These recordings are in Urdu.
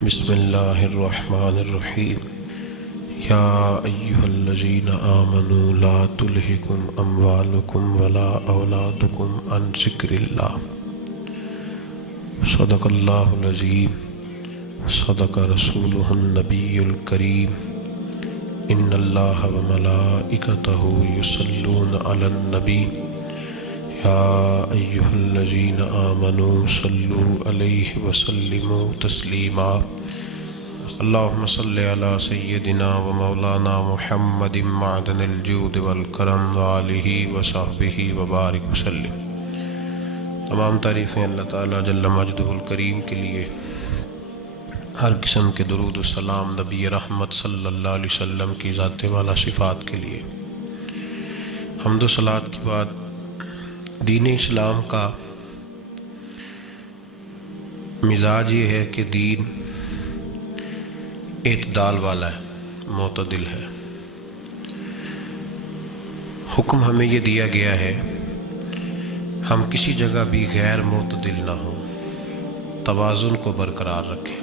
بسم اللہ الرحمن الرحیم یا ایہا الذین آمنوا لا تلہکم اموالکم ولا اولادکم عن ذکر اللہ صدق اللہ العظیم صدق رسولہ النبی الکریم ان اللہ وملائکتہ یصلون علی النبی یا ایہا الذین آمنوا صلوا علیہ وسلموا تسلیما اللہم صلی علی سیدنا و مولانا محمد معدن الجود والکرم وآلہ وصحبہ وبارک وسلم۔ تمام تعریفیں اللہ تعالیٰ جل مجدہ الکریم کے لیے، ہر قسم کے درود و سلام نبی رحمت صلی اللہ علیہ وسلم کی ذات والا صفات کے لیے۔ حمد و صلوات کے بعد دین اسلام کا مزاج یہ ہے کہ دین اعتدال والا ہے، معتدل ہے۔ حکم ہمیں یہ دیا گیا ہے ہم کسی جگہ بھی غیر معتدل نہ ہوں، توازن کو برقرار رکھیں۔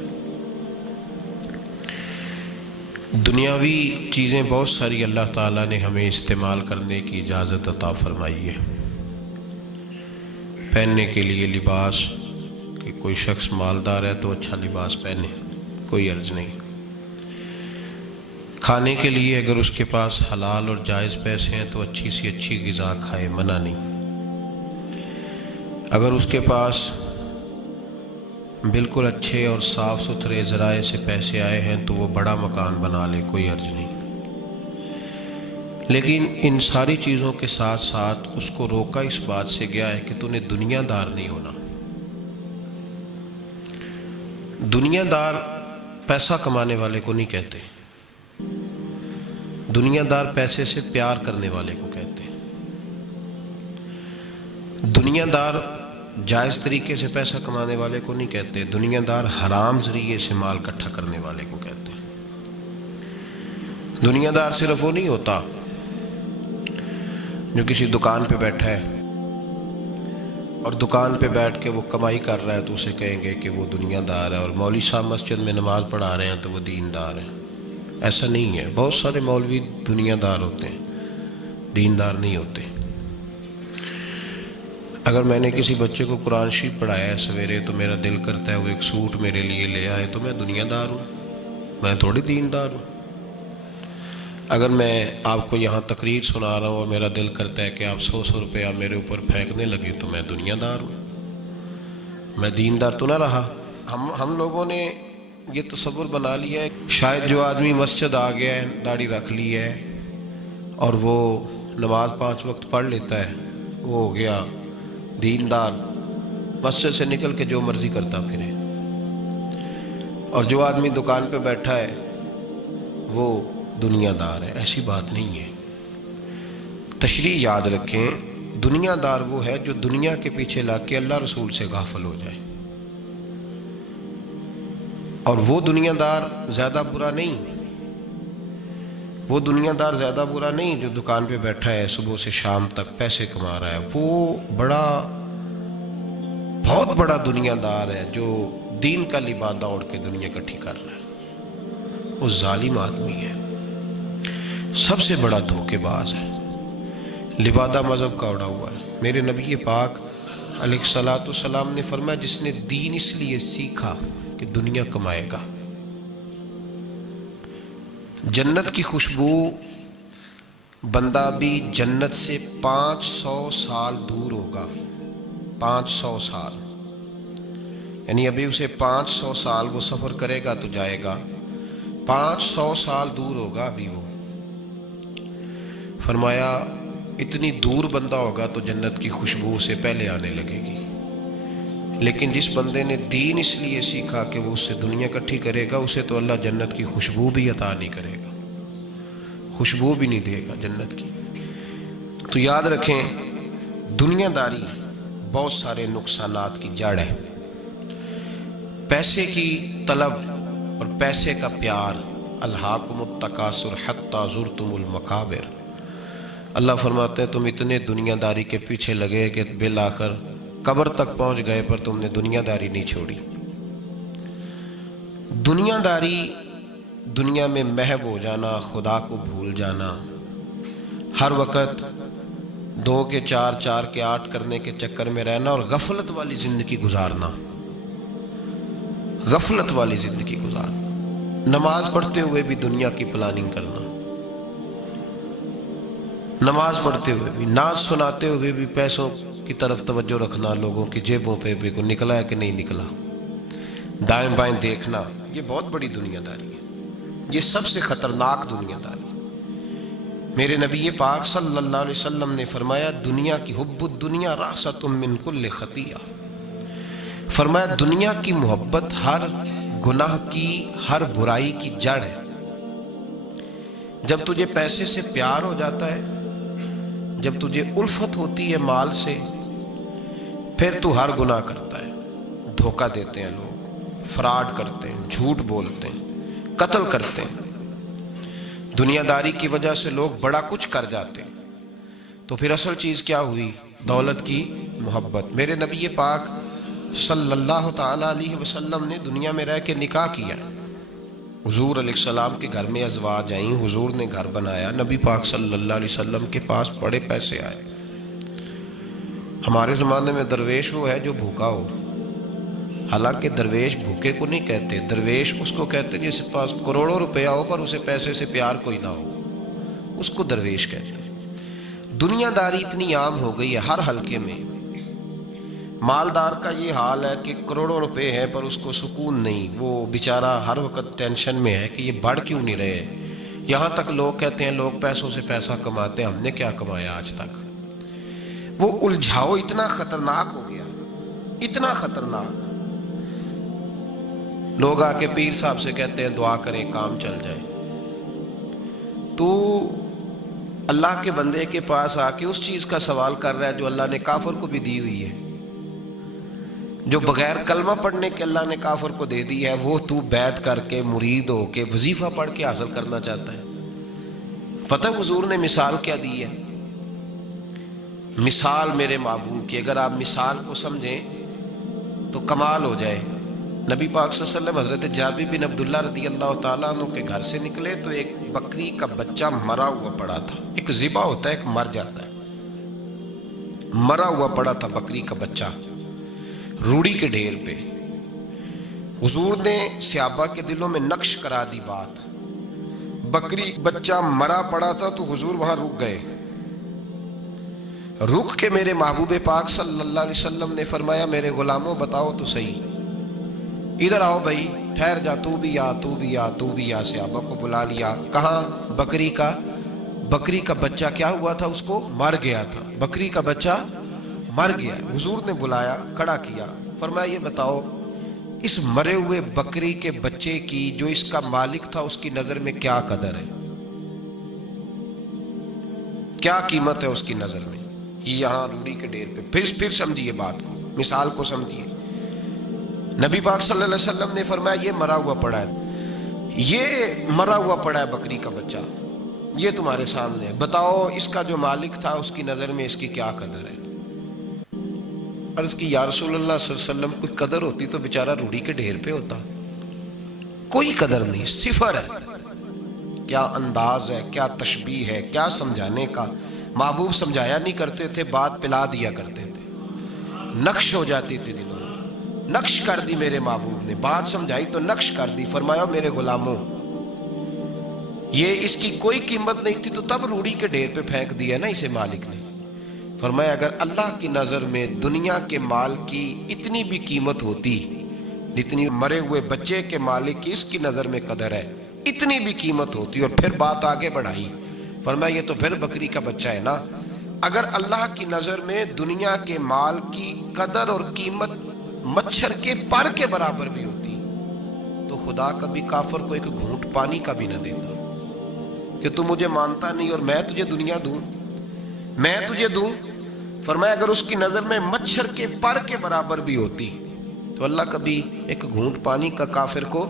دنیاوی چیزیں بہت ساری اللہ تعالیٰ نے ہمیں استعمال کرنے کی اجازت عطا فرمائی ہے۔ پہننے کے لیے لباس، کہ کوئی شخص مالدار ہے تو اچھا لباس پہنے، کوئی عرض نہیں۔ کھانے کے لیے اگر اس کے پاس حلال اور جائز پیسے ہیں تو اچھی سی اچھی غذا کھائے، منع نہیں۔ اگر اس کے پاس بالکل اچھے اور صاف ستھرے ذرائع سے پیسے آئے ہیں تو وہ بڑا مکان بنا لے، کوئی عرض نہیں۔ لیکن ان ساری چیزوں کے ساتھ ساتھ اس کو روکا اس بات سے گیا ہے کہ تو نے دنیا دار نہیں ہونا۔ دنیا دار پیسہ کمانے والے کو نہیں کہتے، دنیا دار پیسے سے پیار کرنے والے کو کہتے ہیں۔ دنیا دار جائز طریقے سے پیسہ کمانے والے کو نہیں کہتے، دنیا دار حرام ذریعے سے مال اکٹھا کرنے والے کو کہتے ہیں۔ دنیا دار صرف وہ نہیں ہوتا جو کسی دکان پہ بیٹھا ہے اور دکان پہ بیٹھ کے وہ کمائی کر رہا ہے تو اسے کہیں گے کہ وہ دنیا دار ہے، اور مولوی صاحب مسجد میں نماز پڑھا رہے ہیں تو وہ دیندار ہیں۔ ایسا نہیں ہے، بہت سارے مولوی دنیا دار ہوتے ہیں، دیندار نہیں ہوتے۔ اگر میں نے کسی بچے کو قرآن شریف پڑھایا ہے سویرے تو میرا دل کرتا ہے وہ ایک سوٹ میرے لیے لے آئے تو میں دنیا دار ہوں، میں تھوڑی دیندار ہوں۔ اگر میں آپ کو یہاں تقریر سنا رہا ہوں اور میرا دل کرتا ہے کہ آپ 100 روپیہ میرے اوپر پھینکنے لگے تو میں دنیا دار ہوں، میں دیندار تو نہ رہا۔ ہم لوگوں نے یہ تصور بنا لیا ہے شاید جو آدمی مسجد آ گیا ہے، داڑھی رکھ لی ہے اور وہ نماز 5 وقت پڑھ لیتا ہے، وہ ہو گیا دیندار، مسجد سے نکل کے جو مرضی کرتا پھرے۔ اور جو آدمی دکان پہ بیٹھا ہے وہ دنیا دار ہے۔ ایسی بات نہیں ہے۔ تشریح یاد رکھیں، دنیا دار وہ ہے جو دنیا کے پیچھے لگ کے اللہ رسول سے غافل ہو جائے، اور وہ دنیا دار زیادہ برا نہیں، وہ دنیا دار زیادہ برا نہیں جو دکان پہ بیٹھا ہے صبح سے شام تک پیسے کما رہا ہے، وہ بہت بڑا دنیا دار ہے جو دین کا لبادہ اوڑھ کے دنیا اکٹھی کر رہا ہے، وہ ظالم آدمی ہے، سب سے بڑا دھوکے باز ہے، لبادہ مذہب کا اوڑھا ہوا ہے۔ میرے نبی پاک علیہ الصلوۃ والسلام نے فرمایا جس نے دین اس لیے سیکھا کہ دنیا کمائے گا، جنت کی خوشبو بندہ بھی جنت سے 500 سال دور ہوگا، 500 سال، یعنی ابھی اسے 500 سال وہ سفر کرے گا تو جائے گا، 500 سال دور ہوگا ابھی وہ۔ فرمایا اتنی دور بندہ ہوگا تو جنت کی خوشبو اسے پہلے آنے لگے گی، لیکن جس بندے نے دین اس لیے سیکھا کہ وہ اس سے دنیا اکٹھی کرے گا، اسے تو اللہ جنت کی خوشبو بھی عطا نہیں کرے گا، خوشبو بھی نہیں دے گا جنت کی۔ تو یاد رکھیں دنیا داری بہت سارے نقصانات کی جڑ ہے۔ پیسے کی طلب اور پیسے کا پیار، الہاکم التکاثر حتی زرتم المقابر، اللہ فرماتے ہیں تم اتنے دنیا داری کے پیچھے لگے کہ بالآخر قبر تک پہنچ گئے پر تم نے دنیا داری نہیں چھوڑی۔ دنیا داری، دنیا میں محو ہو جانا، خدا کو بھول جانا، ہر وقت 2 کے 4، 4 کے 8 کرنے کے چکر میں رہنا اور غفلت والی زندگی گزارنا، غفلت والی زندگی گزارنا، نماز پڑھتے ہوئے بھی دنیا کی پلاننگ کرنا، نماز پڑھتے ہوئے بھی، ناز سناتے ہوئے بھی پیسوں کی طرف توجہ رکھنا، لوگوں کی جیبوں پہ بھی کوئی نکلا ہے کہ نہیں نکلا، دائیں بائیں دیکھنا، یہ بہت بڑی دنیا داری ہے، یہ سب سے خطرناک دنیا داری ہے۔ میرے نبی پاک صلی اللہ علیہ وسلم نے فرمایا دنیا کی حب الدنیا رأست من کل خطیہ، فرمایا دنیا کی محبت ہر گناہ کی، ہر برائی کی جڑ ہے۔ جب تجھے پیسے سے پیار ہو جاتا ہے، جب تجھے الفت ہوتی ہے مال سے، پھر تو ہر گناہ کرتا ہے، دھوکہ دیتے ہیں لوگ، فراڈ کرتے ہیں، جھوٹ بولتے ہیں، قتل کرتے ہیں، دنیا داری کی وجہ سے لوگ بڑا کچھ کر جاتے ہیں۔ تو پھر اصل چیز کیا ہوئی؟ دولت کی محبت۔ میرے نبی پاک صلی اللہ تعالیٰ علیہ وسلم نے دنیا میں رہ کے نکاح کیا، حضور علیہ السلام کے گھر میں ازواج آئیں، حضور نے گھر بنایا، نبی پاک صلی اللہ علیہ وسلم کے پاس بڑے پیسے آئے۔ ہمارے زمانے میں درویش وہ ہے جو بھوکا ہو، حالانکہ درویش بھوکے کو نہیں کہتے، درویش اس کو کہتے جس کے پاس کروڑوں روپیہ ہو پر اسے پیسے سے پیار کوئی نہ ہو، اس کو درویش کہتے ہیں۔ دنیا داری اتنی عام ہو گئی ہے ہر حلقے میں، مالدار کا یہ حال ہے کہ کروڑوں روپے ہیں پر اس کو سکون نہیں، وہ بیچارہ ہر وقت ٹینشن میں ہے کہ یہ بڑھ کیوں نہیں رہے۔ یہاں تک لوگ کہتے ہیں لوگ پیسوں سے پیسہ کماتے ہیں، ہم نے کیا کمایا آج تک۔ وہ الجھاؤ اتنا خطرناک ہو گیا، اتنا خطرناک، لوگ آ کے پیر صاحب سے کہتے ہیں دعا کریں کام چل جائے، تو اللہ کے بندے کے پاس آ کے اس چیز کا سوال کر رہا ہے جو اللہ نے کافر کو بھی دی ہوئی ہے، جو بغیر کلمہ پڑھنے کے اللہ نے کافر کو دے دی ہے، وہ تو بیعت کر کے مرید ہو کے وظیفہ پڑھ کے حاصل کرنا چاہتا ہے۔ پتہ حضور نے مثال کیا دی ہے؟ مثال میرے محبوب کی، اگر آپ مثال کو سمجھیں تو کمال ہو جائے۔ نبی پاک صلی اللہ علیہ وسلم حضرت جابر بن عبداللہ رضی اللہ تعالیٰ عنہ کے گھر سے نکلے تو ایک بکری کا بچہ مرا ہوا پڑا تھا۔ ایک ذبح ہوتا ہے، ایک مر جاتا ہے، مرا ہوا پڑا تھا بکری کا بچہ روڑی کے ڈھیر پہ۔ حضور نے صحابہ کے دلوں میں نقش کرا دی بات، بکری بچہ مرا پڑا تھا تو حضور وہاں رک گئے، رک کے میرے محبوب پاک صلی اللہ علیہ وسلم نے فرمایا میرے غلاموں بتاؤ تو صحیح، ادھر آؤ بھائی، ٹھہر جا، تو بھی آ، تو بھی آ، تو بھی آ۔ صحابہ کو بلا لیا، کہاں؟ بکری کا بچہ کیا ہوا تھا؟ اس کو مر گیا تھا، بکری کا بچہ مر گیا۔ حضور نے بلایا، کھڑا کیا، فرمایا یہ بتاؤ اس مرے ہوئے بکری کے بچے کی جو اس کا مالک تھا اس کی نظر میں کیا قدر ہے، کیا قیمت ہے اس کی نظر میں؟ یہاں روڑی کے ڈھیر پہ پھر سمجھیے بات کو، مثال کو سمجھیے۔ نبی پاک صلی اللہ علیہ وسلم نے فرمایا یہ مرا ہوا پڑا ہے، یہ مرا ہوا پڑا ہے بکری کا بچہ، یہ تمہارے سامنے ہے، بتاؤ اس کا جو مالک تھا اس کی نظر میں اس کی کیا قدر ہے؟ عرض کی یا رسول اللہ صلی اللہ علیہ وسلم کوئی قدر ہوتی تو بیچارہ روڑی کے ڈھیر پہ ہوتا، کوئی قدر نہیں، صفر ہے۔ کیا انداز ہے، کیا تشبیہ ہے، کیا سمجھانے کا۔ محبوب سمجھایا نہیں کرتے تھے، بات پلا دیا کرتے تھے، نقش ہو جاتی تھی دلوں میں، نقش کر دی میرے محبوب نے، بات سمجھائی تو نقش کر دی۔ فرمایا میرے غلاموں یہ اس کی کوئی قیمت نہیں تھی تو تب روڑی کے ڈھیر پہ پھینک دیا نا اسے مالک نے۔ فرمایا اگر اللہ کی نظر میں دنیا کے مال کی اتنی بھی قیمت ہوتی جتنی مرے ہوئے بچے کے مالک کی اس کی نظر میں قدر ہے، اتنی بھی قیمت ہوتی، اور پھر بات آگے بڑھائی، فرمایا یہ تو پھر بکری کا بچہ ہے نا۔ اگر اللہ کی نظر میں دنیا کے مال کی قدر اور قیمت مچھر کے پر کے برابر بھی ہوتی تو خدا کبھی کافر کو ایک گھونٹ پانی کا بھی نہ دیتا کہ تو مجھے مانتا نہیں اور میں تجھے دنیا دوں، میں تجھے دوں۔ فرمایا اگر اس کی نظر میں مچھر کے پر کے برابر بھی ہوتی تو اللہ کبھی ایک گھونٹ پانی کا کافر کو۔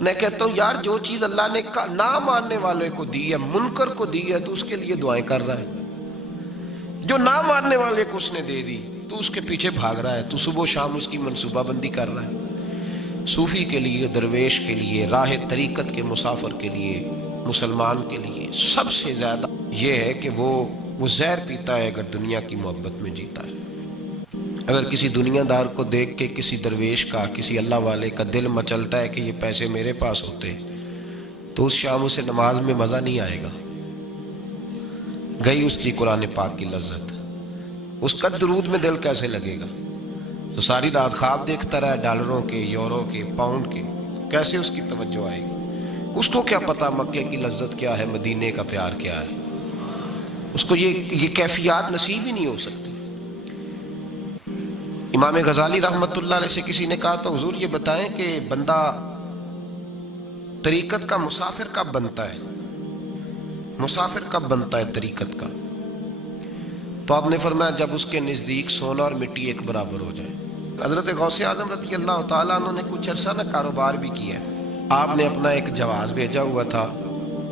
میں کہتا ہوں یار جو چیز اللہ نے نہ ماننے والے کو دی ہے، منکر کو دی ہے، تو اس کے لیے دعائیں کر رہا ہے۔ جو نہ ماننے والے کو اس نے دے دی تو اس کے پیچھے بھاگ رہا ہے، تو صبح و شام اس کی منصوبہ بندی کر رہا ہے۔ صوفی کے لیے، درویش کے لیے، راہ طریقت کے مسافر کے لیے، مسلمان کے لیے سب سے زیادہ یہ ہے کہ وہ زہر پیتا ہے اگر دنیا کی محبت میں جیتا ہے۔ اگر کسی دنیا دار کو دیکھ کے کسی درویش کا، کسی اللہ والے کا دل مچلتا ہے کہ یہ پیسے میرے پاس ہوتے تو اس شام اسے نماز میں مزہ نہیں آئے گا، گئی اس کی قرآن پاک کی لذت، اس کا درود میں دل کیسے لگے گا؟ تو ساری رات خواب دیکھتا رہا ڈالروں کے، یورو کے، پاؤنڈ کے، کیسے اس کی توجہ آئے گی؟ اس کو کیا پتا مکے کی لذت کیا ہے، مدینے کا پیار کیا ہے؟ اس کو یہ کیفیات نصیب ہی نہیں ہو سکتی۔ امام غزالی رحمۃ اللہ علیہ سے کسی نے کہا تو حضور یہ بتائیں کہ بندہ طریقت کا مسافر کب بنتا ہے؟ مسافر کب بنتا ہے طریقت کا؟ تو آپ نے فرمایا جب اس کے نزدیک سونا اور مٹی ایک برابر ہو جائے۔ حضرت غوث اعظم رضی اللہ تعالیٰ عنہ نے کچھ عرصہ کاروبار بھی کیا ہے۔ آپ نے اپنا ایک جہاز بھیجا ہوا تھا،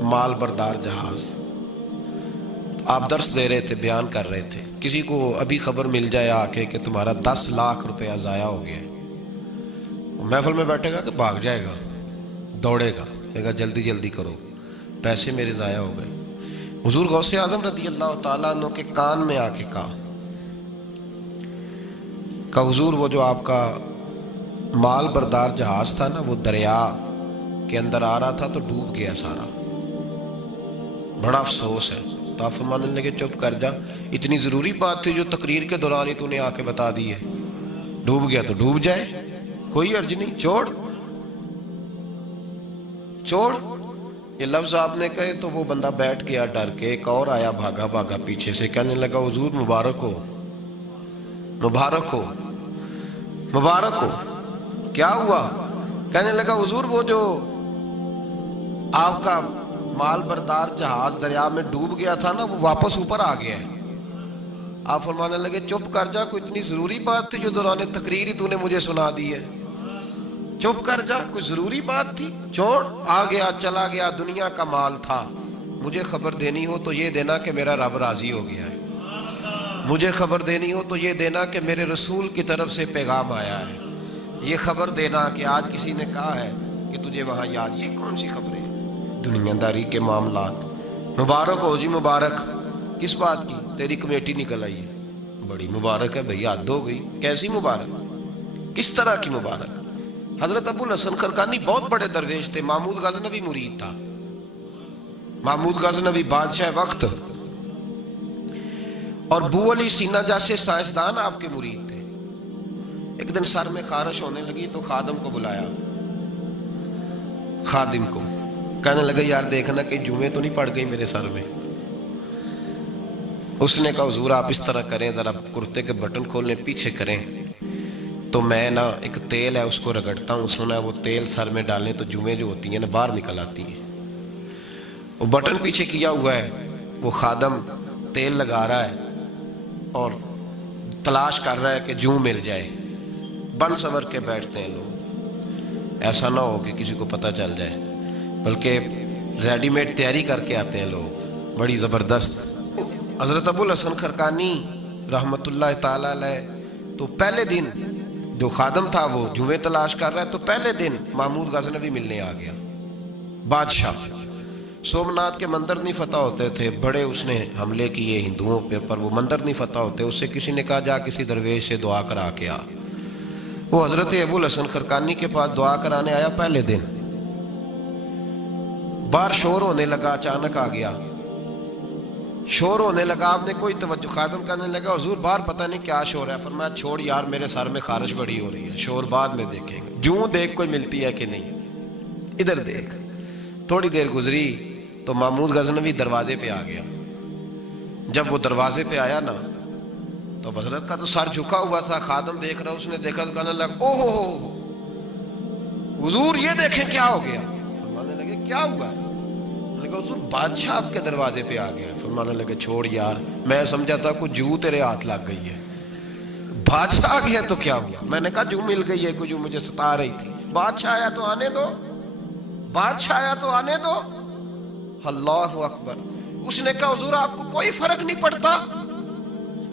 مال بردار جہاز۔ آپ درس دے رہے تھے، بیان کر رہے تھے، کسی کو ابھی خبر مل جائے آ کے کہ تمہارا 10 لاکھ روپیہ ضائع ہو گیا ہے، محفل میں بیٹھے گا کہ بھاگ جائے گا، دوڑے گا، کہے گا جلدی جلدی کرو، پیسے میرے ضائع ہو گئے۔ حضور غوث اعظم رضی اللہ تعالیٰ عنہ کے کان میں آ کے کہا حضور وہ جو آپ کا مال بردار جہاز تھا نا، وہ دریا کے اندر آ رہا تھا تو ڈوب گیا سارا، بڑا افسوس ہے۔ تو آپ فرمانے لگے چپ کر جا، اتنی ضروری بات تھی جو تقریر کے دوران ہی تو نے آ کے بتا دی ہے، ڈوب گیا تو ڈوب جائے، کوئی عرض نہیں، چھوڑ چھوڑ۔ یہ لفظ آپ نے کہے تو وہ بندہ بیٹھ گیا ڈر کے، ایک اور آیا بھاگا بھاگا پیچھے سے، کہنے لگا حضور مبارک ہو، مبارک ہو، مبارک ہو۔ کیا ہوا؟ کہنے لگا حضور وہ جو آپ کا مال بردار جہاز دریا میں ڈوب گیا تھا نا، وہ واپس اوپر آ گیا ہے۔ آپ فرمانے لگے چپ کر جا، کوئی اتنی ضروری بات تھی جو دوران تقریر ہی تو نے مجھے سنا دی ہے، چپ کر جا، کوئی ضروری بات تھی، چھوڑ۔ آ گیا، چلا گیا، دنیا کا مال تھا، مجھے خبر دینی ہو تو یہ دینا کہ میرا رب راضی ہو گیا ہے، مجھے خبر دینی ہو تو یہ دینا کہ میرے رسول کی طرف سے پیغام آیا ہے، یہ خبر دینا کہ آج کسی نے کہا ہے کہ تجھے وہاں یاد۔ یہ کون سی خبریں ہیں؟ دنیا داری کے معاملات۔ مبارک ہو جی، مبارک۔ کس بات کی؟ تیری کمیٹی نکل آئی ہے، بڑی مبارک ہے بھئی، حد ہو گئی۔ کیسی مبارک؟ کس طرح کی مبارک؟ حضرت ابو الحسن خرقانی بہت بڑے درویش تھے، محمود غزنوی مرید تھا، محمود غزنوی بادشاہ وقت، اور بو علی سینا جیسے سائنسدان آپ کے مرید تھے۔ ایک دن سر میں خارش ہونے لگی تو خادم کو بلایا، خادم کو، کہنے لگا یار دیکھنا کہ جمعے تو نہیں پڑ گئی میرے سر میں۔ اس نے کہا حضور آپ اس طرح کریں، ذرا کرتے کے بٹن کھولیں، پیچھے کریں، تو میں نا ایک تیل ہے اس کو رگڑتا ہوں، سنا ہے وہ تیل سر میں ڈالیں تو جمعے جو ہوتی ہیں نا باہر نکل آتی ہیں۔ وہ بٹن پیچھے کیا ہوا ہے، وہ خادم تیل لگا رہا ہے اور تلاش کر رہا ہے کہ جوں مل جائے۔ بن سور کے بیٹھتے ہیں لوگ، ایسا نہ ہو کہ کسی کو پتہ چل جائے، بلکہ ریڈی میڈ تیاری کر کے آتے ہیں لوگ، بڑی زبردست۔ حضرت ابو الحسن خرقانی رحمۃ اللہ تعالی علیہ تو پہلے دن جو خادم تھا وہ جمعے تلاش کر رہا ہے، تو پہلے دن محمود غزنوی ملنے آ گیا، بادشاہ۔ سومناتھ کے مندر نہیں فتح ہوتے تھے، بڑے اس نے حملے کیے ہندوؤں پہ، پر وہ مندر نہیں فتح ہوتے، اس سے کسی نے کہا جا کسی درویش سے دعا کرا کے آ۔ وہ حضرت ابو الحسن خرقانی کے پاس دعا کرانے آیا پہلے دن، باہر شور ہونے لگا، اچانک آ گیا، شور ہونے لگا، آپ نے کوئی توجہ، خادم کرنے لگا حضور باہر پتہ نہیں کیا شور ہے، فرمایا چھوڑ یار میرے سر میں خارش بڑی ہو رہی ہے، شور بعد میں دیکھیں گے، جوں دیکھ کوئی ملتی ہے کہ نہیں، ادھر دیکھ۔ تھوڑی دیر گزری تو محمود غزنوی دروازے پہ آ گیا۔ جب وہ دروازے پہ آیا نا تو حضرت کا تو سر جھکا ہوا تھا، خادم دیکھ رہا، اس نے دیکھا تو کہنے لگا اوہ ہو حضور یہ دیکھیں کیا ہو گیا۔ فرمانے لگے کیا ہوا؟ حضور بادشاہ آپ کے دروازے پہ آ گیا۔ فرمانے لگے چھوڑ یار، میں سمجھا تھا کوئی جو تیرے ہاتھ لگ گئی ہے، بادشاہ آ گیا تو کیا ہوا؟ میں نے کہا جو مل گئی ہے کوئی جو مجھے ستا رہی تھی، بادشاہ آیا تو آنے دو، بادشاہ آیا تو آنے دو۔ اللہ اکبر۔ اس نے کہا حضور آپ کو کوئی فرق نہیں پڑتا،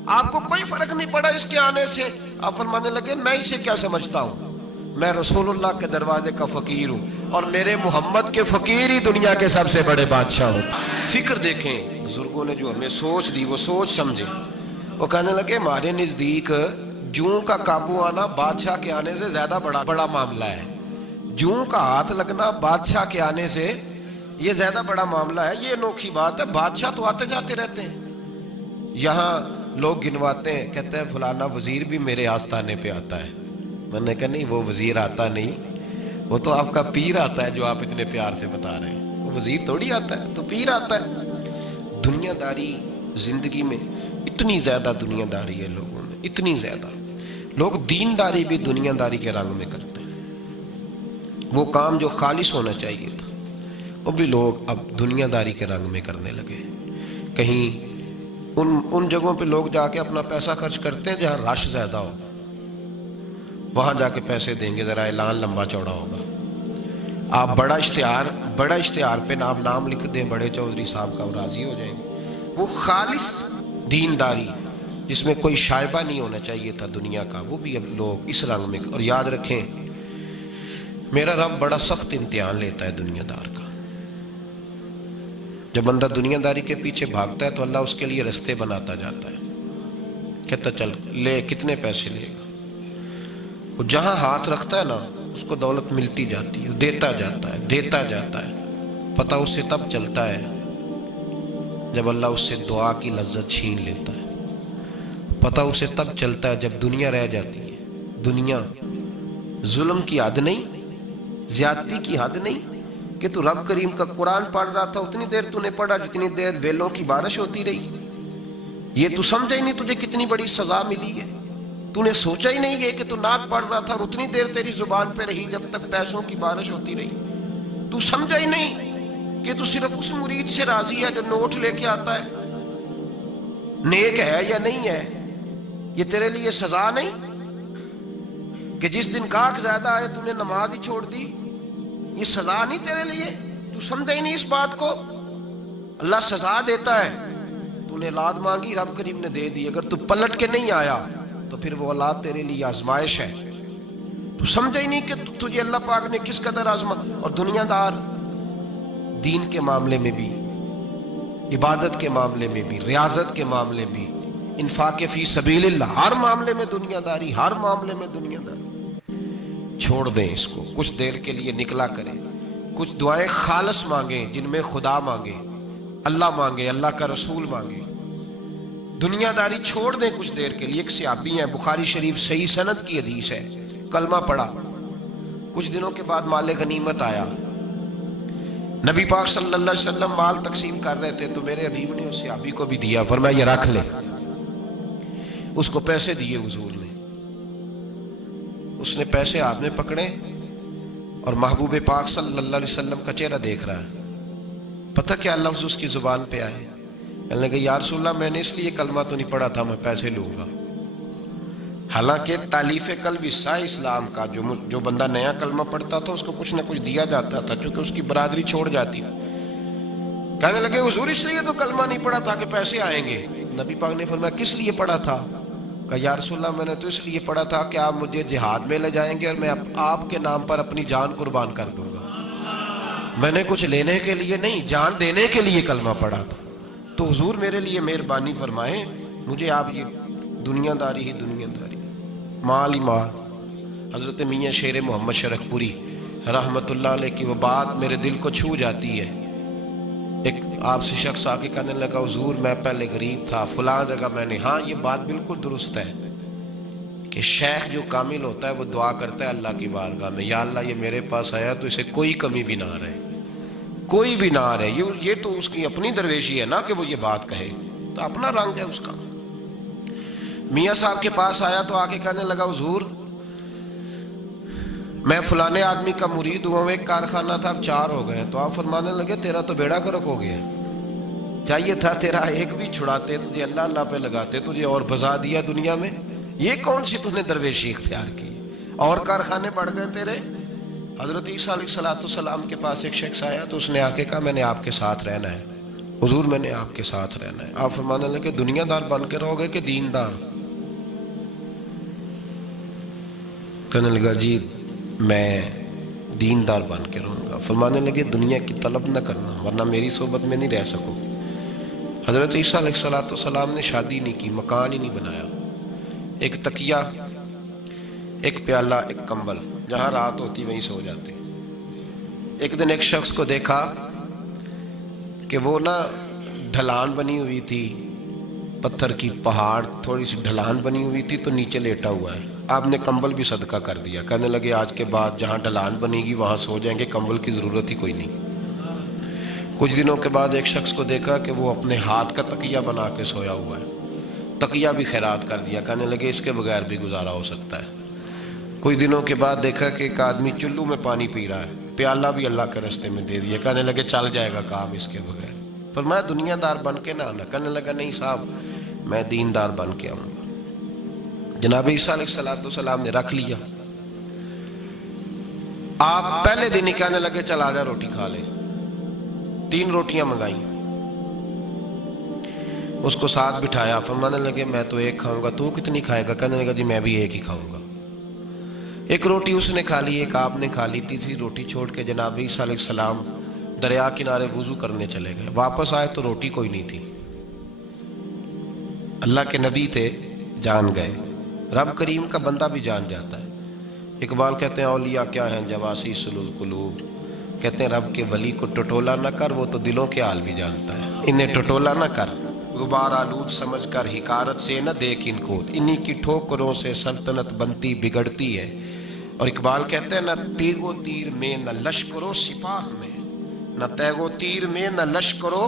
آپ کو کوئی فرق نہیں پڑا اس کے آنے سے؟ آپ فرمانے لگے میں اسے کیا سمجھتا ہوں، میں رسول اللہ کے دروازے کا فقیر ہوں، اور میرے محمد کے فقیر ہی دنیا کے سب سے بڑے بادشاہ ہوتے ہیں۔ فکر دیکھیں بزرگوں نے جو ہمیں سوچ دی، وہ سوچ سمجھے۔ وہ کہنے لگے ہمارے نزدیک جوں کا قابو آنا بادشاہ کے آنے سے زیادہ بڑا معاملہ ہے، جوں کا ہاتھ لگنا بادشاہ کے آنے سے یہ زیادہ بڑا معاملہ ہے۔ یہ انوکھی بات ہے، بادشاہ تو آتے جاتے رہتے ہیں۔ یہاں لوگ گنواتے ہیں، کہتے ہیں فلانا وزیر بھی میرے آستانے پہ آتا ہے۔ میں نے کہا نہیں، وہ وزیر آتا نہیں، وہ تو آپ کا پیر آتا ہے جو آپ اتنے پیار سے بتا رہے ہیں۔ وہ وزیر تھوڑی آتا ہے، تو پیر آتا ہے۔ دنیا داری زندگی میں اتنی زیادہ دنیا داری ہے لوگوں میں، اتنی زیادہ۔ لوگ دین داری بھی دنیا داری کے رنگ میں کرتے ہیں۔ وہ کام جو خالص ہونا چاہیے تھا وہ بھی لوگ اب دنیا داری کے رنگ میں کرنے لگے۔ کہیں ان جگہوں پہ لوگ جا کے اپنا پیسہ خرچ کرتے ہیں جہاں رش زیادہ ہو، وہاں جا کے پیسے دیں گے، ذرا اعلان لمبا چوڑا ہوگا۔ آپ بڑا اشتہار پہ نام لکھ دیں بڑے چودھری صاحب کا، وہ راضی ہو جائیں گے۔ وہ خالص دینداری جس میں کوئی شائبہ نہیں ہونا چاہیے تھا دنیا کا، وہ بھی اب لوگ اس رنگ میں۔ اور یاد رکھیں میرا رب بڑا سخت امتحان لیتا ہے دنیا دار کا۔ جب بندہ دنیا داری کے پیچھے بھاگتا ہے تو اللہ اس کے لیے رستے بناتا جاتا ہے، کہتا چل لے، کتنے پیسے لے گا۔ وہ جہاں ہاتھ رکھتا ہے نا اس کو دولت ملتی جاتی ہے، دیتا جاتا ہے۔ پتہ اسے تب چلتا ہے جب اللہ اس سے دعا کی لذت چھین لیتا ہے۔ پتہ اسے تب چلتا ہے جب دنیا رہ جاتی ہے۔ دنیا ظلم کی حد نہیں، زیادتی کی حد نہیں کہ تو رب کریم کا قرآن پڑھ رہا تھا اتنی دیر تو نے پڑھا جتنی دیر ویلوں کی بارش ہوتی رہی۔ یہ تو سمجھا ہی نہیں تجھے کتنی بڑی سزا ملی ہے۔ تو نے سوچا ہی نہیں ہے کہ تو نعت پڑھ رہا تھا اور اتنی دیر تیری زبان پہ رہی جب تک پیسوں کی بارش ہوتی رہی۔ تو سمجھا ہی نہیں کہ تو صرف اس مرید سے راضی ہے جو نوٹ لے کے آتا ہے، نیک ہے یا نہیں ہے۔ یہ تیرے لیے سزا نہیں کہ جس دن گاہک زیادہ آئے تو نے نماز ہی چھوڑ دی، یہ سزا نہیں تیرے لیے؟ تو سمجھا ہی نہیں اس بات کو۔ اللہ سزا دیتا ہے، تو نے اولاد مانگی رب کریم نے دے دی، اگر تو پلٹ کے نہیں آیا تو پھر وہ اولاد تیرے لیے آزمائش ہے۔ تو سمجھا ہی نہیں کہ تجھے اللہ پاک نے کس قدر آزمائش۔ اور دنیا دار دین کے معاملے میں بھی، عبادت کے معاملے میں بھی، ریاضت کے معاملے بھی، انفاق فی سبیل اللہ، ہر معاملے میں دنیا داری، ہر معاملے میں دنیا داری۔ چھوڑ دیں اس کو، کچھ دیر کے لیے نکلا کریں، کچھ دعائیں خالص مانگیں جن میں خدا مانگے، اللہ مانگے، اللہ کا رسول مانگے۔ دنیا داری چھوڑ دیں کچھ دیر کے لیے۔ ایک صحابی ہیں، بخاری شریف صحیح سند کی حدیث ہے، کلمہ پڑھا، کچھ دنوں کے بعد مال غنیمت آیا۔ نبی پاک صلی اللہ علیہ وسلم مال تقسیم کر رہے تھے تو میرے حبیب نے اس صحابی کو بھی دیا، فرمایا یہ رکھ لے۔ اس کو پیسے دیے حضور نے، اس نے پیسے ہاتھ میں پکڑے اور محبوب پاک صلی اللہ علیہ وسلم کا چہرہ دیکھ رہا ہے۔ پتہ کیا لفظ اس کی زبان پہ آئے؟ کہنے لگے یا رسول اللہ میں نے اس لیے کلمہ تو نہیں پڑھا تھا میں پیسے لوں گا۔ حالانکہ تالیف قلب حصہ اسلام کا، جو بندہ نیا کلمہ پڑھتا تھا اس کو کچھ نہ کچھ دیا جاتا تھا چونکہ اس کی برادری چھوڑ جاتی تھی۔ کہنے لگے حضور اس لیے تو کلمہ نہیں پڑھا تھا کہ پیسے آئیں گے۔ نبی پاک نے فرمایا کس لیے پڑھا تھا؟ کہا یا رسول اللہ میں نے تو اس لیے پڑھا تھا کہ آپ مجھے جہاد میں لے جائیں گے اور میں آپ کے نام پر اپنی جان قربان کر دوں گا۔ میں نے کچھ لینے کے لیے نہیں، جان دینے کے لیے کلمہ پڑھا تھا۔ تو حضور میرے لیے مہربانی فرمائیں، مجھے آپ یہ دنیا داری ہی دنیا داری، مال ہی مال۔ حضرت میاں شیر محمد شرک پوری رحمت اللہ علیہ کی وہ بات میرے دل کو چھو جاتی ہے۔ ایک آپ سے شخص آ کے کہنے لگا حضور میں پہلے غریب تھا فلاں جگہ میں نے، ہاں یہ بات بالکل درست ہے کہ شیخ جو کامل ہوتا ہے وہ دعا کرتا ہے اللہ کی بارگاہ میں، یا اللہ یہ میرے پاس آیا تو اسے کوئی کمی بھی نہ رہے، کوئی بھی نہ رہے۔ یہ تو اس کی اپنی درویشی ہے نا کہ وہ یہ بات کہے، تو اپنا رنگ ہے اس کا۔ میاں صاحب کے پاس آیا تو آ کے کہنے لگا حضور میں فلانے آدمی کا مرید ہوا ہوں، ایک کارخانہ تھا اب 4 ہو گئے۔ تو آپ فرمانے لگے تیرا تو بیڑا گرک ہو گیا، چاہیے تھا تیرا ایک بھی چھڑاتے، تجھے اللہ اللہ پہ لگاتے، تجھے اور بھسا دیا دنیا میں۔ یہ کون سی تُو نے درویشی اختیار کی، اور کارخانے بڑھ گئے تیرے۔ حضرت عیسیٰ علیہ السلام کے پاس ایک شخص آیا تو اس نے آ کے کہا میں نے آپ کے ساتھ رہنا ہے حضور، میں نے آپ کے ساتھ رہنا ہے۔ آپ فرمانے لگے دنیا دار بن کے رہو گے کہ دیندار؟ کہنے لگا جی میں دیندار بن کے رہوں گا. فرمانے لگے دنیا کی طلب نہ کرنا ورنہ میری صحبت میں نہیں رہ سکو. حضرت عیسیٰ علیہ السلام نے شادی نہیں کی، مکان ہی نہیں بنایا. ایک تکیہ، ایک پیالہ، ایک کمبل، جہاں رات ہوتی وہیں سو جاتے. ایک دن ایک شخص کو دیکھا کہ وہ ڈھلان بنی ہوئی تھی، پتھر کی پہاڑ تھوڑی سی ڈھلان بنی ہوئی تھی تو نیچے لیٹا ہوا ہے. آپ نے کمبل بھی صدقہ کر دیا. کہنے لگے آج کے بعد جہاں ڈھلان بنے گی وہاں سو جائیں گے، کمبل کی ضرورت ہی کوئی نہیں. کچھ دنوں کے بعد ایک شخص کو دیکھا کہ وہ اپنے ہاتھ کا تکیہ بنا کے سویا ہوا ہے. تکیہ بھی خیرات کر دیا. کہنے لگے اس کے بغیر بھی گزارا ہو سکتا ہے. کچھ دنوں کے بعد دیکھا کہ ایک آدمی چلو میں پانی پی رہا ہے، پیالہ بھی اللہ کے راستے میں دے دیا. کہنے لگے چل جائے گا کام اس کے بغیر. پر میں دنیا دار بن کے نہ آنا. کہنے لگا نہیں صاحب میں دیندار بن کے آؤں گا. جناب عیسیٰ علیہ السلام نے رکھ لیا. آپ پہلے دن ہی کہنے لگے چل آجا روٹی کھا لے. 3 روٹیاں منگائیں، اس کو ساتھ بٹھایا. فرمانے لگے میں تو ایک کھاؤں گا، تو کتنی کھائے گا؟ کہنے لگا جی میں بھی ایک ہی کھاؤں گا. ایک روٹی اس نے کھا لی، ایک آپ نے کھا لی. تیسری روٹی چھوڑ کے جناب عیسیٰ علیہ السلام دریا کنارے وضو کرنے چلے گئے. واپس آئے تو روٹی کوئی نہیں تھی. اللہ کے نبی تھے، جان گئے. رب کریم کا بندہ بھی جان جاتا ہے. اقبال کہتے ہیں اولیاء کیا ہیں جواسیس القلوب. کہتے ہیں رب کے ولی کو ٹٹولا نہ کر، وہ تو دلوں کے حال بھی جانتا ہے. انہیں ٹٹولا نہ کر، غبار آلود سمجھ کر حکارت سے نہ دیکھ ان کو. انہی کی ٹھوکروں سے سلطنت بنتی بگڑتی ہے. اور اقبال کہتے ہیں نہ تیگ و تیر میں نہ لشکر و سپاہ میں، نہ تیگ و تیر میں نہ لشکر و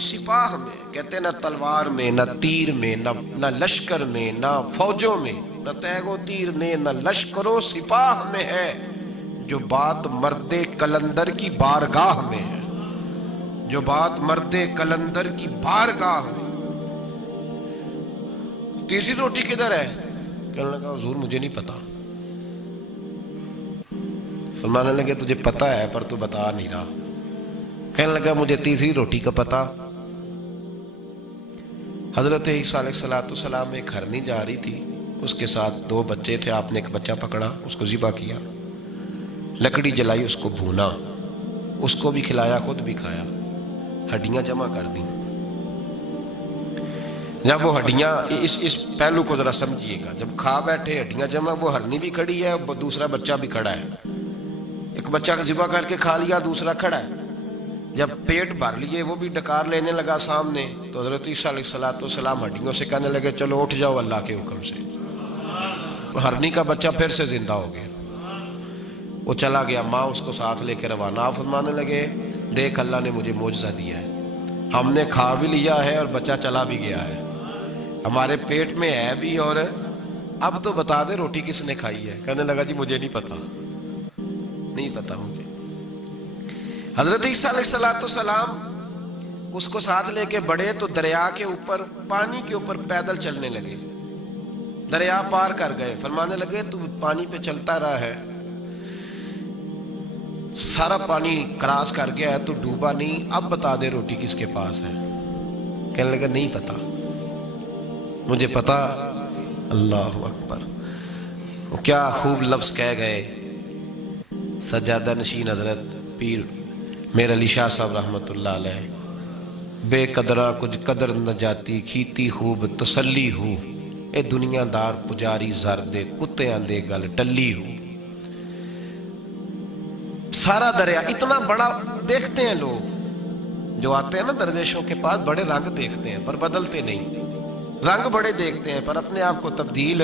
سپاہ میں. کہتے ہیں نہ تلوار میں نہ تیر میں نہ لشکر میں نہ فوجوں میں، نہ تیگ و تیر میں نہ لشکر و سپاہ میں ہے جو بات مرد کلندر کی بارگاہ میں ہے. جو بات مرد کلندر کی بارگاہ میں. تیسری روٹی کدھر ہے؟ کہنے لگا حضور مجھے نہیں پتا. فرمانے لگے تجھے پتا ہے پر تو بتا نہیں رہا. کہنے لگا مجھے تیسری روٹی کا پتا. حضرت عیسیٰ علیہ السلام ایک ہرنی جا رہی تھی، اس کے ساتھ 2 بچے تھے. آپ نے ایک بچہ پکڑا، اس کو ذبح کیا، لکڑی جلائی، اس کو بھونا، اس کو بھی کھلایا، خود بھی کھایا. ہڈیاں جمع کر دیں. جب وہ ہڈیاں اس پہلو کو ذرا سمجھیے گا، جب کھا بیٹھے ہڈیاں جمع، وہ ہرنی بھی کھڑی ہے، دوسرا بچہ بھی کھڑا ہے. ایک بچہ ذبح کر کے کھا لیا، دوسرا کھڑا ہے. جب پیٹ بھر لیے وہ بھی ڈکار لینے لگا سامنے، تو حضرت عیسیٰ علیہ السلام ہڈیوں سے کہنے لگے چلو اٹھ جاؤ اللہ کے حکم سے. ہرنی کا بچہ پھر سے زندہ ہو گیا. وہ چلا گیا، ماں اس کو ساتھ لے کے روانہ. فرمانے لگے دیکھ اللہ نے مجھے معجزہ دیا ہے، ہم نے کھا بھی لیا ہے اور بچہ چلا بھی گیا ہے، ہمارے پیٹ میں ہے بھی، اور اب تو بتا دے روٹی کس نے کھائی ہے. کہنے لگا جی مجھے نہیں پتا، نہیں پتا مجھے. حضرت عیسیٰ علیہ السلام اس کو ساتھ لے کے بڑھے تو دریا کے اوپر، پانی کے اوپر پیدل چلنے لگے. دریا پار کر گئے. فرمانے لگے تو پانی پہ چلتا رہا ہے، سارا پانی کراس کر گیا ہے، تو ڈوبا نہیں، اب بتا دے روٹی کس کے پاس ہے. کہنے لگا نہیں پتا مجھے پتا. اللہ اکبر. وہ کیا خوب لفظ کہہ گئے سجادہ نشین حضرت پیر میر علی شاہ صاحب رحمۃ اللہ علیہ. بے قدرہ کچھ قدر نہ جاتی، کھیتی خوب تسلی ہو، اے دنیا دار پجاری زر دے، کتیاں دے گل ٹلی ہو. سارا دریا اتنا بڑا دیکھتے ہیں لوگ جو آتے ہیں نا درویشوں کے پاس، بڑے رنگ دیکھتے ہیں پر بدلتے نہیں. رنگ بڑے دیکھتے ہیں پر اپنے آپ کو تبدیل،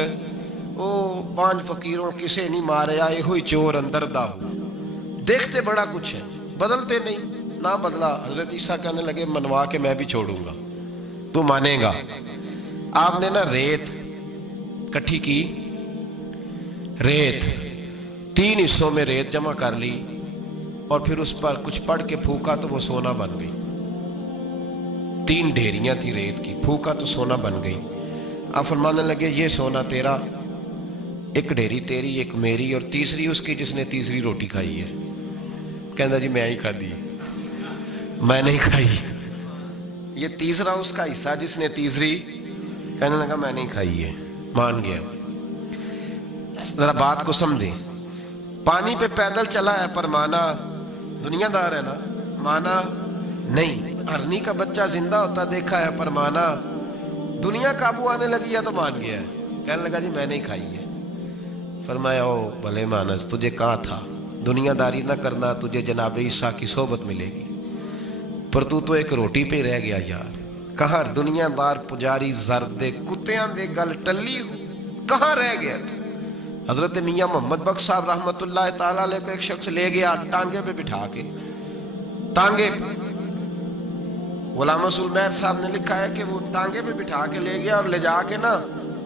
او 5 فقیروں کسے نہیں مارے آئے ہوئی چور اندر دا ہو. دیکھتے بڑا کچھ ہے، بدلتے نہیں. نہ بدلا. حضرت عیسیٰ کہنے لگے منوا کے میں بھی چھوڑوں گا، تو مانے گا. آپ نے ریت کٹھی کی، ریت 3 حصوں میں ریت جمع کر لی اور پھر اس پر کچھ پڑھ کے پھونکا تو وہ سونا بن گئی. 3 ڈھیریاں تھی ریت کی، پھونکا تو سونا بن گئی. آپ فرمانے لگے یہ سونا تیرا، ایک ڈھیری تیری، ایک میری، اور تیسری اس کی جس نے تیسری روٹی کھائی ہے. کہنا جی میں ہی کھا دی، میں نہیں کھائی. یہ تیسرا اس کا حصہ جس نے تیسری، کہنے لگا میں نہیں کھائی ہے. مان گیا. ذرا بات کو سمجھیں. پانی پہ پیدل چلا ہے پر مانا دنیا دار ہے نا، مانا نہیں۔ ارنی کا بچہ زندہ ہوتا دیکھا ہے پر مانا دنیا قابو آنے لگی ہے تو مان گیا ہے، کہنے لگا جی میں نہیں کھائی ہے۔ فرمایا او بھلے مانس، تجھے کہا تھا دنیا داری نہ کرنا، تجھے جناب عیسیٰ کی صحبت ملے گی، پر تو ایک روٹی پہ رہ گیا یار۔ کہاں دنیا دار پجاری زرد کتیاں دے گل ٹلی ہو، کہاں رہ گیا تو؟ حضرت میاں محمد بخش صاحب رحمت اللہ تعالیٰ علیہ کو ایک شخص لے گیا ٹانگے پہ بٹھا کے، ٹانگے پہ۔ غلام رسول مہر صاحب نے لکھا ہے کہ وہ ٹانگے پہ بٹھا کے لے گیا اور لے جا کے نا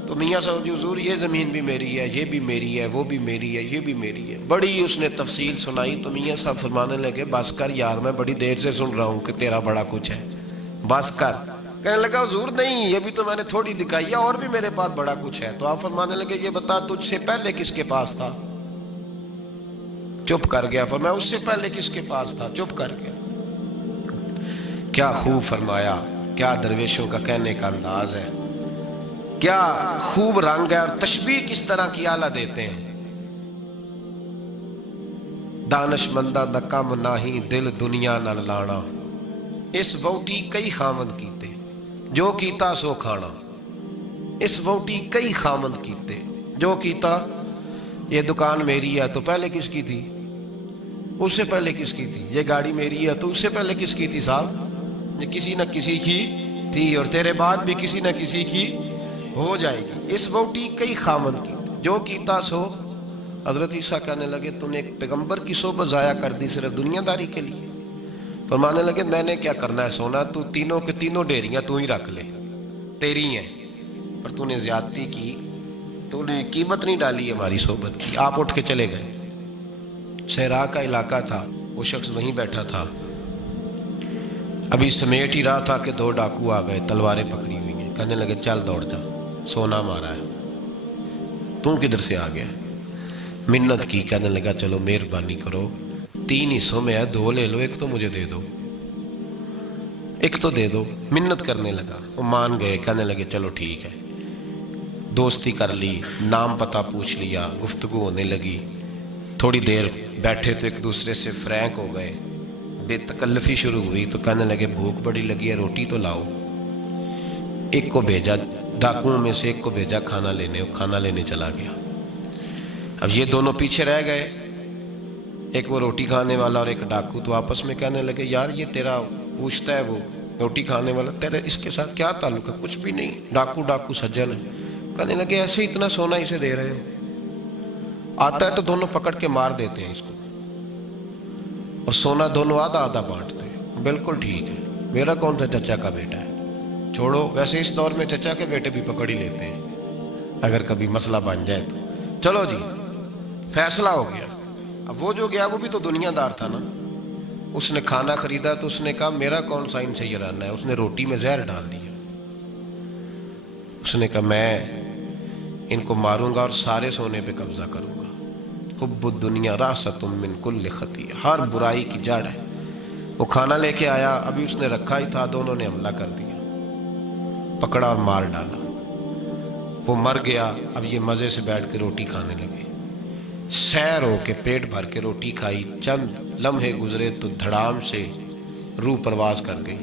تو میاں صاحب حضور یہ زمین بھی میری ہے، یہ بھی میری ہے، وہ بھی میری ہے، یہ بھی میری ہے، بڑی اس نے تفصیل سنائی۔ تو میاں صاحب فرمانے لگے بس کر یار، میں بڑی دیر سے سن رہا ہوں کہ تیرا بڑا کچھ ہے، بس کر۔ کہنے لگا حضور نہیں، یہ بھی تو میں نے تھوڑی دکھائی ہے، اور بھی میرے پاس بڑا کچھ ہے۔ تو آپ فرمانے لگے یہ بتا تجھ سے پہلے کس کے پاس تھا؟ چپ کر گیا۔ فرمایا اس سے پہلے کس کے پاس تھا؟ چپ کر گیا۔ کیا خوب فرمایا، کیا درویشوں کا کہنے کا انداز ہے، کیا خوب رنگ ہے، اور تشبیہ کس طرح کی اعلیٰ دیتے ہیں۔ دانش مندہ نہ کم نہ ہی دل دنیا نہ لانا، اس ووٹی کئی خامند کیتے جو کیتا سو کھانا، اس ووٹی کئی خامند کیتے جو کیتا۔ یہ دکان میری ہے تو پہلے کس کی تھی؟ اس سے پہلے کس کی تھی؟ یہ گاڑی میری ہے تو اس سے پہلے کس کی تھی صاحب؟ یہ کسی نہ کسی کی تھی، اور تیرے بعد بھی کسی نہ کسی کی ہو جائے گی۔ اس ووٹی کئی خامند کی جو کیتا سو۔ حضرت عیسیٰ کہنے لگے تو نے ایک پیغمبر کی صحبت ضائع کر دی صرف دنیا داری کے لیے؟ فرمانے لگے میں نے کیا کرنا ہے سونا، تو تینوں کے تینوں ڈیریاں تو ہی رکھ لے، تیری ہیں، پر تو نے زیادتی کی، تو نے قیمت نہیں ڈالی ہماری صحبت کی۔ آپ اٹھ کے چلے گئے۔ صحرا کا علاقہ تھا، وہ شخص وہیں بیٹھا تھا، ابھی سمیٹ ہی رہا تھا کہ دو ڈاکو آ گئے، تلواریں پکڑی ہوئی ہیں۔ کہنے لگے چل دوڑ جا، سونا مارا ہے، تو کدھر سے آ گیا؟ منت کی، کہنے لگا چلو مہربانی کرو، 3 حصوں میں ہے، 2 لے لو، ایک تو مجھے دے دو، ایک تو دے دو۔ منت کرنے لگا، وہ مان گئے۔ کہنے لگے چلو ٹھیک ہے، دوستی کر لی، نام پتہ پوچھ لیا، گفتگو ہونے لگی، تھوڑی دیر بیٹھے تو ایک دوسرے سے فرینک ہو گئے، بے تکلفی شروع ہوئی۔ تو کہنے لگے بھوک بڑی لگی ہے، روٹی تو لاؤ۔ ایک کو بھیجا، ڈاکوؤں میں سے ایک کو بھیجا کھانا لینے، وہ کھانا لینے چلا گیا۔ اب یہ دونوں پیچھے رہ گئے، ایک وہ روٹی کھانے والا اور ایک ڈاکو۔ تو آپس میں کہنے لگے یار یہ تیرا پوچھتا ہے وہ روٹی کھانے والا، تیرے اس کے ساتھ کیا تعلق ہے؟ کچھ بھی نہیں، ڈاکو ڈاکو سجن ہے۔ کہنے لگے ایسے ہی اتنا سونا اسے دے رہے ہو، آتا ہے تو دونوں پکڑ کے مار دیتے ہیں اس کو، اور سونا دونوں آدھا آدھا بانٹتے ہیں۔ بالکل ٹھیک ہے، میرا کون تھا، چچا کا بیٹا ہے، چھوڑو، ویسے اس دور میں چچا کے بیٹے بھی پکڑ ہی لیتے ہیں اگر کبھی مسئلہ بن جائے تو۔ چلو جی فیصلہ ہو گیا۔ اب وہ جو گیا وہ بھی تو دنیا دار تھا نا، اس نے کھانا خریدا تو اس نے کہا میرا کون سا ان سے یہ رہنا ہے، اس نے روٹی میں زہر ڈال دیا۔ اس نے کہا میں ان کو ماروں گا اور سارے سونے پہ قبضہ کروں گا۔ حب الدنیا راست من کل خطیہ، ہر برائی کی جڑ ہے۔ وہ کھانا لے کے آیا، ابھی اس نے رکھا ہی تھا، دونوں نے حملہ کر دیا، پکڑا اور مار ڈالا۔ وہ مر گیا۔ اب یہ مزے سے بیٹھ کے روٹی کھانے لگے، سیر ہو کے پیٹ بھر کے روٹی کھائی۔ چند لمحے گزرے تو دھڑام سے روح پرواز کر گئی۔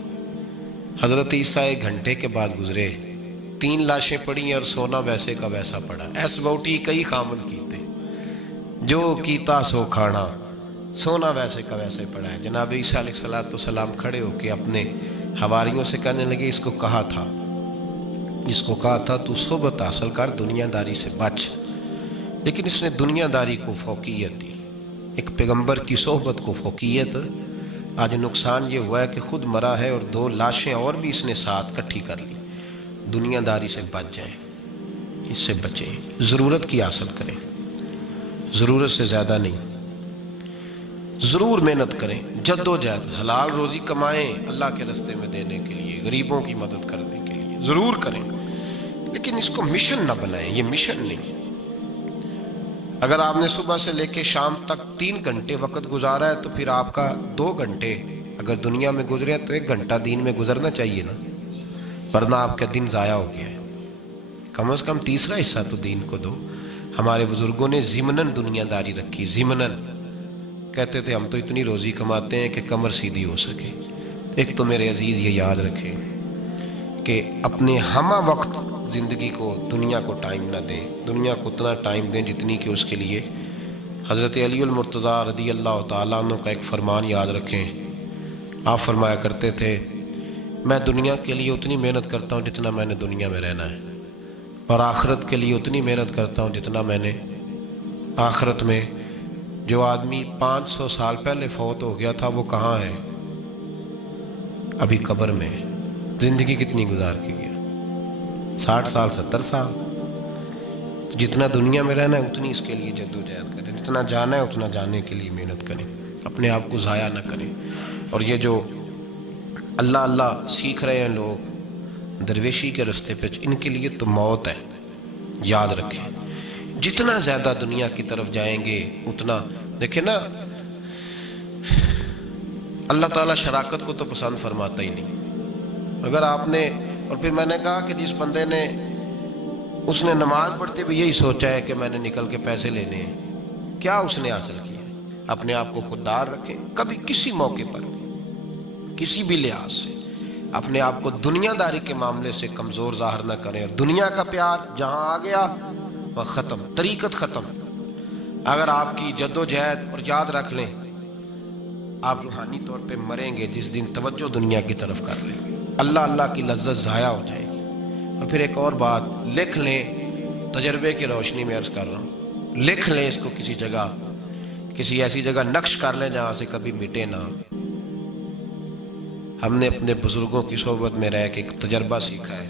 حضرت عیسیٰ 1 گھنٹے کے بعد گزرے، 3 لاشیں پڑی ہیں اور سونا ویسے کا ویسا پڑا۔ ایس ووٹی کئی خامن کیتے جو کیتا سو کھانا، سونا ویسے کا ویسے پڑا ہے۔ جناب عیسیٰ علیہ السلام کھڑے ہو کے اپنے حواریوں سے کہنے لگے اس کو کہا تھا تو صحبت حاصل کر، دنیا داری سے بچ، لیکن اس نے دنیا داری کو فوقیت دی، ایک پیغمبر کی صحبت کو فوقیت۔ آج نقصان یہ ہوا ہے کہ خود مرا ہے اور 2 لاشیں اور بھی اس نے ساتھ کٹھی کر لی۔ دنیا داری سے بچ جائیں، اس سے بچیں، ضرورت کی حاصل کریں، ضرورت سے زیادہ نہیں۔ ضرور محنت کریں، جد و جہد، حلال روزی کمائیں اللہ کے راستے میں دینے کے لیے، غریبوں کی مدد کرنے کے لیے ضرور کریں، لیکن اس کو مشن نہ بنائیں، یہ مشن نہیں۔ اگر آپ نے صبح سے لے کے شام تک 3 گھنٹے وقت گزارا ہے تو پھر آپ کا 2 گھنٹے اگر دنیا میں گزرے ہیں تو 1 گھنٹہ دین میں گزرنا چاہیے نا، ورنہ آپ کا دن ضائع ہو گیا ہے۔ کم از کم تیسرا حصہ تو دین کو دو۔ ہمارے بزرگوں نے ضمناً دنیا داری رکھی، ضمناً کہتے تھے ہم تو اتنی روزی کماتے ہیں کہ کمر سیدھی ہو سکے۔ ایک تو میرے عزیز یہ یاد رکھیں کہ اپنے ہمہ وقت زندگی کو، دنیا کو ٹائم نہ دیں، دنیا کو اتنا ٹائم دیں جتنی کہ اس کے لیے حضرت علی المرتضیٰ رضی اللہ تعالیٰ عنہ کا ایک فرمان یاد رکھیں۔ آپ فرمایا کرتے تھے میں دنیا کے لیے اتنی محنت کرتا ہوں جتنا میں نے دنیا میں رہنا ہے، اور آخرت کے لیے اتنی محنت کرتا ہوں جتنا میں نے آخرت میں۔ جو آدمی 500 سال پہلے فوت ہو گیا تھا وہ کہاں ہے؟ ابھی قبر میں۔ زندگی کتنی گزار کے گیا؟ 60 سال 70 سال۔ تو جتنا دنیا میں رہنا ہے اتنی اس کے لیے جدوجہد کریں، جتنا جانا ہے اتنا جانے کے لیے محنت کریں، اپنے آپ کو ضائع نہ کریں۔ اور یہ جو اللہ اللہ سیکھ رہے ہیں لوگ درویشی کے رستے پہ، ان کے لیے تو موت ہے، یاد رکھیں۔ جتنا زیادہ دنیا کی طرف جائیں گے اتنا، دیکھیں نا، اللہ تعالیٰ شراکت کو تو پسند فرماتا ہی نہیں۔ اگر آپ نے، اور پھر میں نے کہا کہ جس بندے نے، اس نے نماز پڑھتے بھی یہی سوچا ہے کہ میں نے نکل کے پیسے لینے ہیں، کیا اس نے حاصل کیا؟ اپنے آپ کو خوددار رکھیں، کبھی کسی موقع پر کسی بھی لحاظ سے اپنے آپ کو دنیا داری کے معاملے سے کمزور ظاہر نہ کریں۔ اور دنیا کا پیار جہاں آ گیا وہ ختم، طریقت ختم۔ اگر آپ کی جد و جہد، اور یاد رکھ لیں آپ روحانی طور پہ مریں گے جس دن توجہ دنیا کی طرف کر لیں گے، اللہ اللہ کی لذت ضائع ہو جائے گی۔ اور پھر ایک اور بات لکھ لیں، تجربے کی روشنی میں عرض کر رہا ہوں، لکھ لیں اس کو کسی جگہ، کسی ایسی جگہ نقش کر لیں جہاں سے کبھی مٹے نہ۔ ہم نے اپنے بزرگوں کی صحبت میں رہ کے ایک تجربہ سیکھا ہے،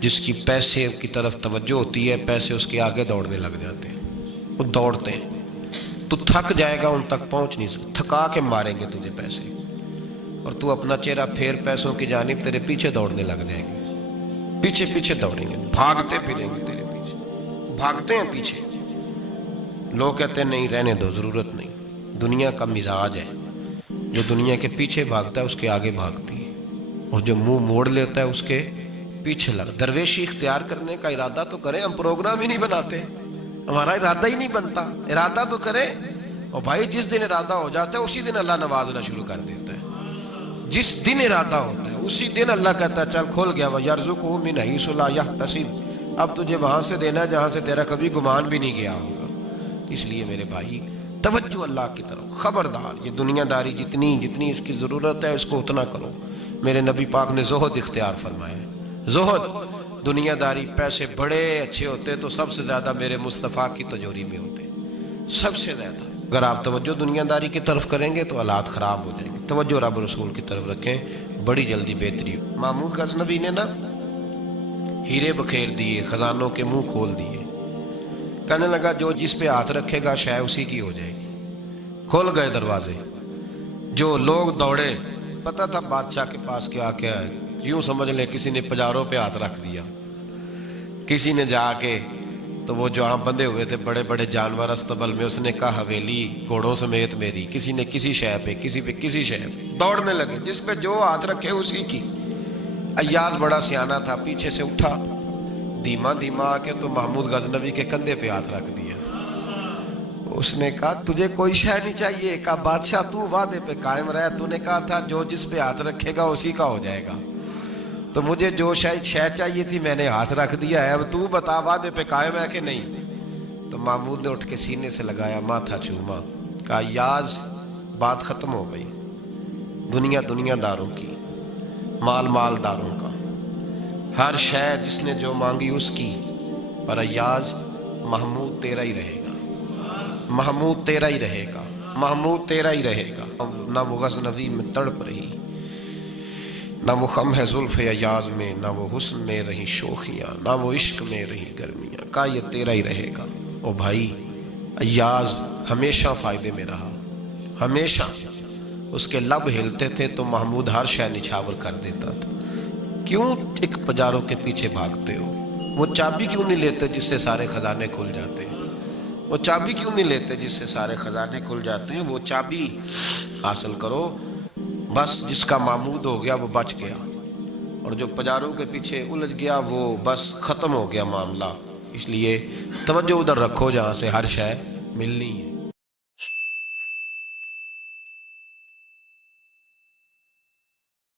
جس کی پیسے کی طرف توجہ ہوتی ہے پیسے اس کے آگے دوڑنے لگ جاتے ہیں، وہ دوڑتے ہیں، تو تھک جائے گا، ان تک پہنچ نہیں سکتا، تھکا کے ماریں گے تجھے پیسے، اور تو اپنا چہرہ پھیر پیسوں کی جانب، تیرے پیچھے دوڑنے لگ جائیں گے، پیچھے پیچھے دوڑیں گے، بھاگتے پھریں گے تیرے پیچھے، بھاگتے ہیں پیچھے۔ لوگ کہتے ہیں نہیں رہنے دو، ضرورت نہیں۔ دنیا کا مزاج ہے، جو دنیا کے پیچھے بھاگتا ہے اس کے آگے بھاگتی ہے، اور جو منہ موڑ لیتا ہے اس کے پیچھے لگ۔ درویشی اختیار کرنے کا ارادہ تو کریں، ہم پروگرام ہی نہیں بناتے، ہمارا ارادہ ہی نہیں بنتا، ارادہ تو کریں۔ اور بھائی جس دن ارادہ ہو جاتا ہے اسی دن اللہ نوازنا شروع کر دیتا ہے، جس دن ارادہ ہوتا ہے اسی دن اللہ کہتا ہے چل کھول گیا، وَيَرْزُقُهُ مِنْ حَيْثُ لَا يَحْتَسِبُ، اب تجھے وہاں سے دینا ہے جہاں سے تیرا کبھی گمان بھی نہیں گیا ہوگا۔ اس لیے میرے بھائی توجہ اللہ کی طرف، خبردار یہ دنیا داری جتنی اس کی ضرورت ہے اس کو اتنا کرو۔ میرے نبی پاک نے زہد اختیار فرمایا ہے، زہد، دنیا داری۔ پیسے بڑے اچھے ہوتے تو سب سے زیادہ میرے مصطفیٰ کی تجوری میں ہوتے، سب سے زیادہ۔ اگر آپ توجہ دنیا داری کی طرف کریں گے تو حالات خراب ہو جائیں گے، توجہ رب رسول کی طرف رکھیں، بڑی جلدی بہتری ہو۔ محمود غزنوی نے نا ہیرے بکھیر دیے، خزانوں کے منہ کھول دیے، کہنے لگا جو جس پہ ہاتھ رکھے گا شے اسی کی ہو جائے گی۔ کھول گئے دروازے، جو لوگ دوڑے، پتہ تھا بادشاہ کے پاس کیا کیا ہے، یوں سمجھ لیں کسی نے پجاروں پہ ہاتھ رکھ دیا، کسی نے جا کے، تو وہ جو ہاں بندھے ہوئے تھے بڑے بڑے جانور استبل میں، اس نے کہا حویلی گھوڑوں سمیت میری، کسی نے کسی شے پہ، کسی پہ کسی شے پہ، دوڑنے لگے، جس پہ جو ہاتھ رکھے اسی کی۔ ایاز بڑا سیانہ تھا، پیچھے سے اٹھا دھیما دھیما آ کے تو محمود غزنوی کے کندھے پہ ہاتھ رکھ دیا۔ اس نے کہا تجھے کوئی شے نہیں چاہیے؟ کہا بادشاہ تو وعدے پہ قائم رہے، تو نے کہا تھا جو جس پہ ہاتھ رکھے گا اسی کا ہو جائے گا، تو مجھے جو شے چاہیے تھی میں نے ہاتھ رکھ دیا ہے، اب تو بتا وعدے پہ قائم ہے کہ نہیں؟ تو محمود نے اٹھ کے سینے سے لگایا، ماتھا چوما، کہا یاز بات ختم ہو گئی، دنیا داروں کی، مال داروں کا، ہر شے جس نے جو مانگی اس کی، پر ایاز محمود تیرا ہی رہے گا، محمود تیرا ہی رہے گا، محمود تیرا ہی رہے گا۔ نہ وہ غزنوی میں تڑپ رہی، نہ وہ خم ہے زلف ایاز میں، نہ وہ حسن میں رہی شوخیاں، نہ وہ عشق میں رہی گرمیاں، کہا یہ تیرا ہی رہے گا۔ او بھائی ایاز ہمیشہ فائدے میں رہا، ہمیشہ اس کے لب ہلتے تھے تو محمود ہر شے نچھاور کر دیتا تھا۔ کیوں ایک پجاروں کے پیچھے بھاگتے ہو؟ وہ چابی کیوں نہیں لیتے جس سے سارے خزانے کھل جاتے ہیں؟ وہ چابی کیوں نہیں لیتے جس سے سارے خزانے کھل جاتے ہیں؟ وہ چابی حاصل کرو، بس جس کا محمود ہو گیا وہ بچ گیا، اور جو پجاروں کے پیچھے الجھ گیا وہ بس ختم ہو گیا معاملہ۔ اس لیے توجہ ادھر رکھو جہاں سے ہر شے ملنی ہے.